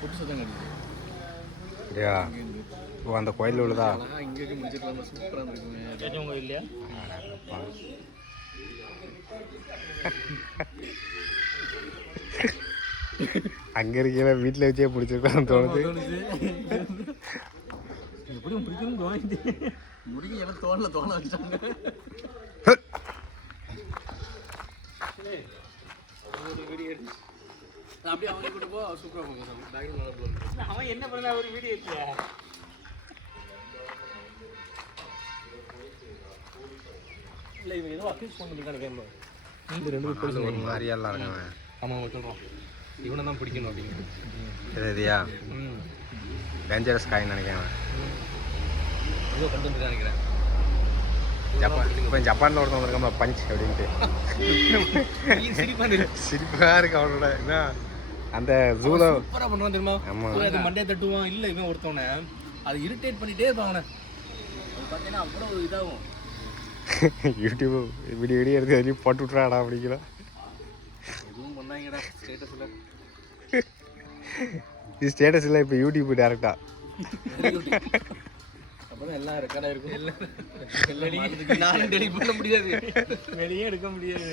பொட்டு சத்தம் கிடைக்குது. இல்லையா? ஓ அந்த கோயிலில் உள்ளதா? இங்கே இருக்கு முடிச்சிருக்காங்க. சூப்பராக இருக்குங்க. ஏதாச்சும் கோயில் இல்லையா? அங்கே இருக்கிற வீட்டில் வச்சே பிடிச்சிருக்கான்னு தோணுது. எப்படியும் பிடிக்கணும்னு தோணுது. முடிக்க எனக்கு தோண வச்சாங்க. அப்படியே அவங்க கூட போ. சூப்பராக போங்க. அவன் என்ன பண்ண ஒரு வீடியோ எடுத்தியா? இல்லை இவன் ஏதோ அக்யூஸ் பண்ணிருக்கான கேம்ல. இந்த ரெண்டு பேரும் ஒரு மாதிரியெல்லாம் இருக்காங்க. ஆமாம் சொல்கிறோம். இவனை தான் பிடிக்கணும் அப்படின்னு. இதுயா டேஞ்சரஸ் காயின்னு நினைக்கிறேன். ஏதோ கண்டு வந்து நினைக்கிறேன். இப்போ ஜப்பானில் ஒருத்தன் வந்திருக்காம பஞ்ச் அப்படின்ட்டு சிரிப்பாக இருக்கு அவனோட. என்ன அந்த ஜூல சூப்பராக பண்ணுவான் தெரியுமா? அது மண்டே தட்டுவான். இல்லை இவன் ஒருத்தவனை அதை இரிட்டேட் பண்ணிகிட்டே இருப்பான் அவனை. அது பார்த்தீங்கன்னா அவ்வளோ இதாகும். யூடியூப் வீடியோ எடுத்து எதுலையும் போட்டு விட்றாடா அப்படிங்கிற எதுவும் பண்ணாங்கடா ஸ்டேட்டஸில். இது ஸ்டேட்டஸ் இல்லை, இப்போ யூடியூப் டேரெக்டாக. அப்புறம் எல்லாம் ரெக்கார்டாக இருக்கும். நானும் டெலிட் பண்ண முடியாது, வெளியே எடுக்க முடியாது.